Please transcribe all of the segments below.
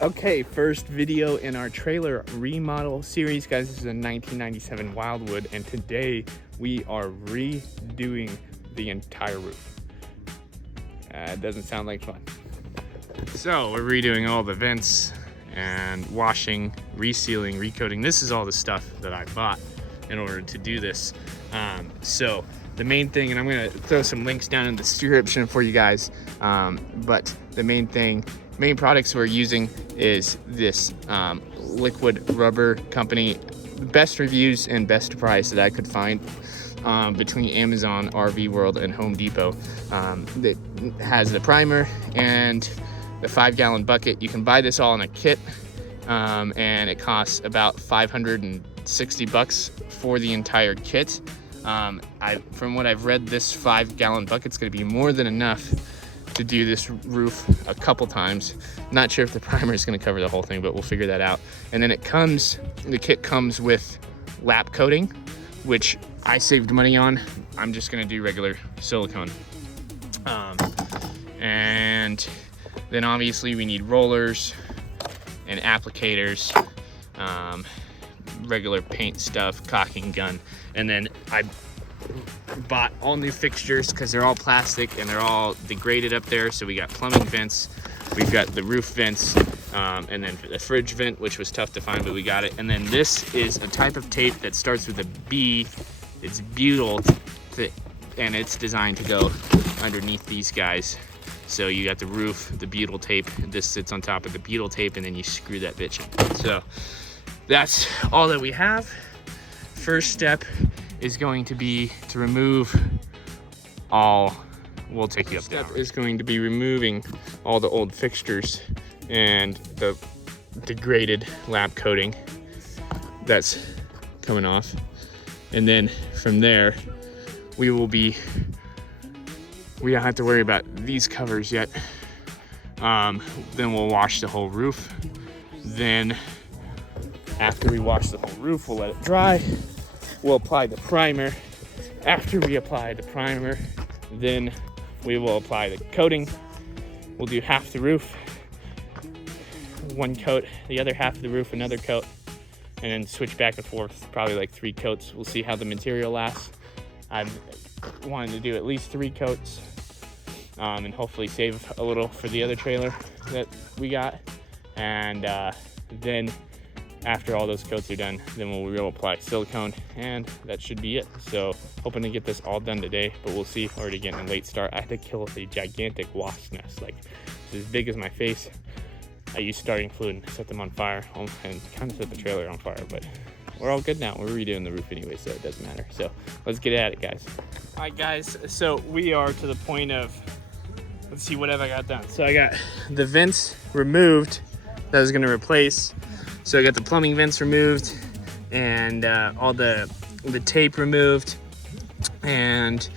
Okay, first video in our trailer remodel series, guys. This is a 1997 Wildwood, and today we are redoing the entire roof. It doesn't sound like fun. So we're redoing all the vents and washing, resealing, recoating. This is all the stuff that I bought in order to do this. So the main thing, and I'm gonna throw some links down in the description for you guys, but the main products we're using is this liquid rubber company. Best reviews and best price that I could find between Amazon, RV World, and Home Depot. That has the primer and the 5-gallon bucket. You can buy this all in a kit, and it costs about $560 for the entire kit. From what I've read, this 5-gallon bucket's gonna be more than enough to do this roof a couple times. Not sure if the primer is gonna cover the whole thing, but we'll figure that out. And then the kit comes with lap coating, which I saved money on. I'm just gonna do regular silicone. And then obviously we need rollers and applicators, regular paint stuff, caulking gun. And then I bought all new fixtures because they're all plastic and they're all degraded up there. So we got plumbing vents, we've got the roof vents, and then the fridge vent, which was tough to find, but we got it. And then this is a type of tape that starts with a B. It's butyl, and it's designed to go underneath these guys. So you got the roof, the butyl tape, this sits on top of the butyl tape, and then you screw that bitch in. So that's all that we have. First step is going to be to remove all, we'll take you up now. Step is going to be removing all the old fixtures and the degraded lap coating that's coming off. And then from there, we don't have to worry about these covers yet. Then we'll wash the whole roof. Then after we wash the whole roof, we'll let it dry. We'll apply the primer. After we apply the primer, then we will apply the coating. We'll do half the roof, one coat, the other half of the roof, another coat, and then switch back and forth, probably like 3 coats. We'll see how the material lasts. I'm wanting to do at least 3 coats, and hopefully save a little for the other trailer that we got. And then after all those coats are done, then we'll apply silicone, and that should be it. So hoping to get this all done today, but we'll see. Already getting a late start. I had to kill a gigantic wasp nest, like as big as my face. I used starting fluid and set them on fire, and kind of set the trailer on fire, but we're all good now. We're redoing the roof anyway, so it doesn't matter. So let's get at it, guys. All right, guys, so we are to the point of, let's see, what have I got done? So I got the vents removed that I was gonna replace. So I got the plumbing vents removed and all the tape removed, and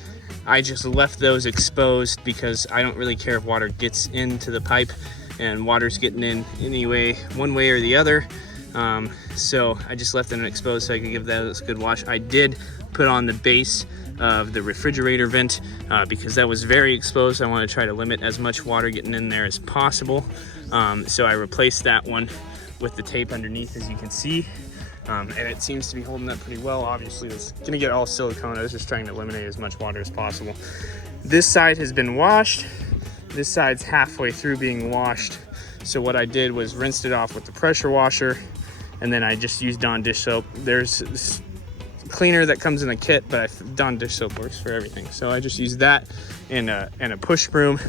I just left those exposed because I don't really care if water gets into the pipe, and water's getting in anyway, one way or the other. So I just left them exposed so I could give that a good wash. I did put on the base of the refrigerator vent because that was very exposed. I want to try to limit as much water getting in there as possible. So I replaced that one with the tape underneath, as you can see, and it seems to be holding up pretty well. Obviously it's gonna get all silicone. I was just trying to eliminate as much water as possible. This side has been washed. This side's halfway through being washed. So what I did was rinsed it off with the pressure washer, and then I just used Dawn dish soap. There's this cleaner that comes in the kit, but Dawn dish soap works for everything. So I just used that and a push broom,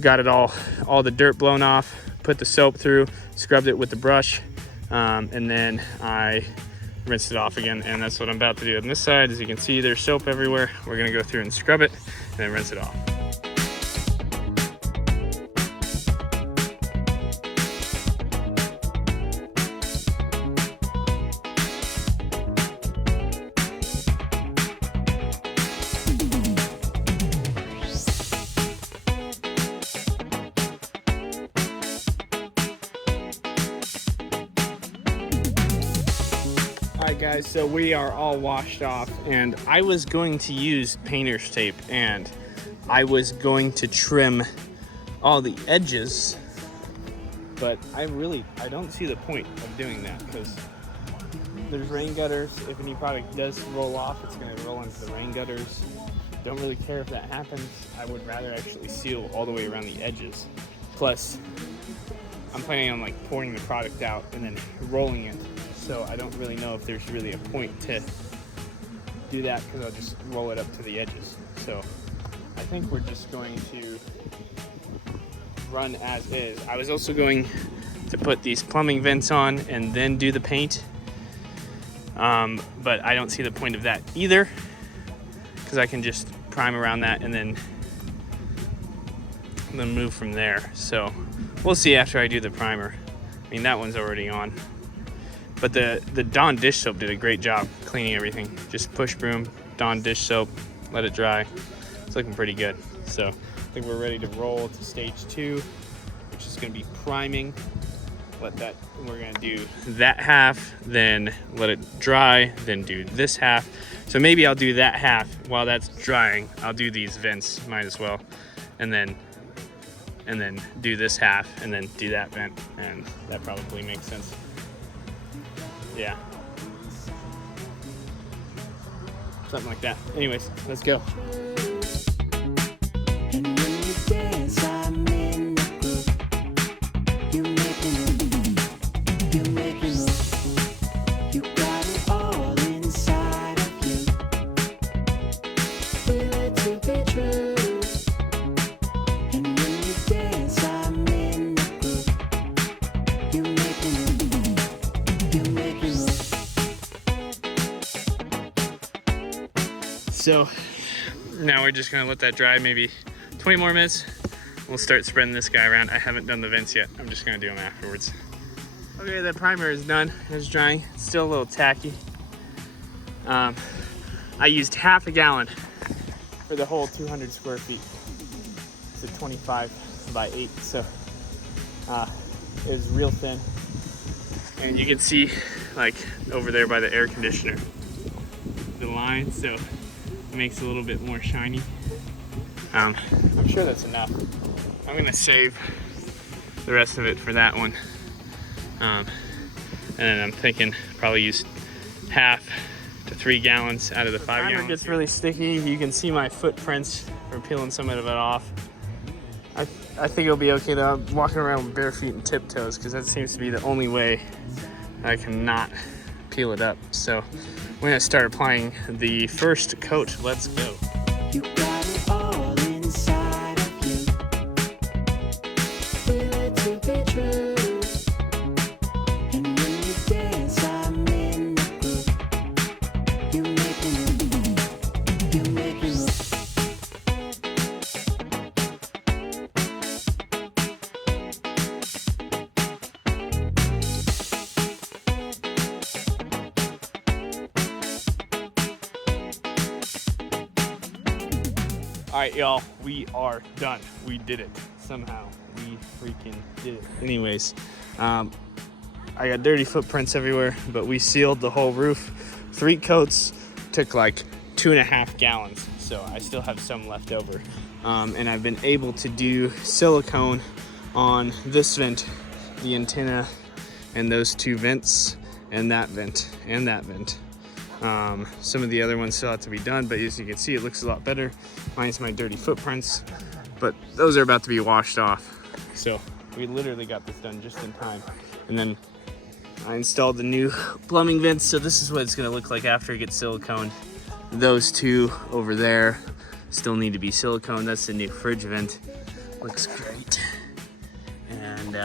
got it all the dirt blown off, put the soap through, scrubbed it with the brush, and then I rinsed it off again, and that's what I'm about to do on this side. As you can see, there's soap everywhere. We're gonna go through and scrub it and then rinse it off. Alright guys, so we are all washed off, and I was going to use painter's tape, and I was going to trim all the edges But I don't see the point of doing that, because there's rain gutters. If any product does roll off, it's going to roll into the rain gutters. Don't really care if that happens. I would rather actually seal all the way around the edges. Plus, I'm planning on like pouring the product out and then rolling it. So I don't really know if there's really a point to do that, because I'll just roll it up to the edges. So I think we're just going to run as is. I was also going to put these plumbing vents on and then do the paint. But I don't see the point of that either, because I can just prime around that and then move from there. So we'll see after I do the primer. I mean, that one's already on. But the Dawn dish soap did a great job cleaning everything. Just push broom, Dawn dish soap, let it dry. It's looking pretty good. So I think we're ready to roll to stage 2, which is going to be priming. We're going to do that half, then let it dry, then do this half. So maybe I'll do that half while that's drying. I'll do these vents, might as well, and then do this half, and then do that vent, and that probably makes sense. Yeah, something like that. Anyways, let's go. So now we're just gonna let that dry maybe 20 more minutes. We'll start spreading this guy around. I haven't done the vents yet. I'm just gonna do them afterwards. Okay, the primer is done. It's drying. It's still a little tacky. I used half a gallon for the whole 200 square feet. It's a 25 by 8, so it was real thin. And you can see, like, over there by the air conditioner, the line, so it makes it a little bit more shiny. I'm sure that's enough. I'm gonna save the rest of it for that one. And then I'm thinking probably use half to 3 gallons out of the 5 gallons. It gets really sticky. You can see my footprints for peeling some of it off. I think it'll be okay though. I'm walking around with bare feet and tiptoes, because that seems to be the only way I can not peel it up. So we're gonna start applying the first coat. Let's go. You got it all inside of you. Feel it to be true. And when you dance, I'm in the groove. You make me move. You make me move. All right, y'all, we are done. We did it. Somehow, we freaking did it. Anyways, I got dirty footprints everywhere, but we sealed the whole roof. 3 coats took like 2.5 gallons, so I still have some left over. And I've been able to do silicone on this vent, the antenna, and those 2 vents, and that vent, and that vent. Some of the other ones still have to be done, but as you can see, it looks a lot better. Minus my dirty footprints, but those are about to be washed off. So we literally got this done just in time. And then I installed the new plumbing vents, so this is what it's gonna look like after it gets siliconed. Those 2 over there still need to be siliconed. That's the new fridge vent. Looks great. And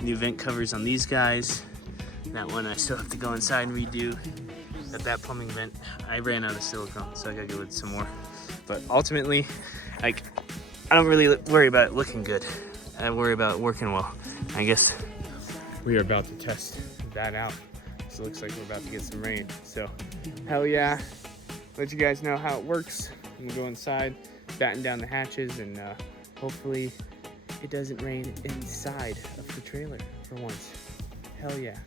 new vent covers on these guys. That one I still have to go inside and redo. At that plumbing vent, I ran out of silicone, so I gotta go with some more. But ultimately, like, I don't really worry about it looking good. I worry about it working well. I guess we are about to test that out. So it looks like we're about to get some rain. So, hell yeah. Let you guys know how it works. I'm gonna go inside, batten down the hatches, and hopefully it doesn't rain inside of the trailer for once. Hell yeah.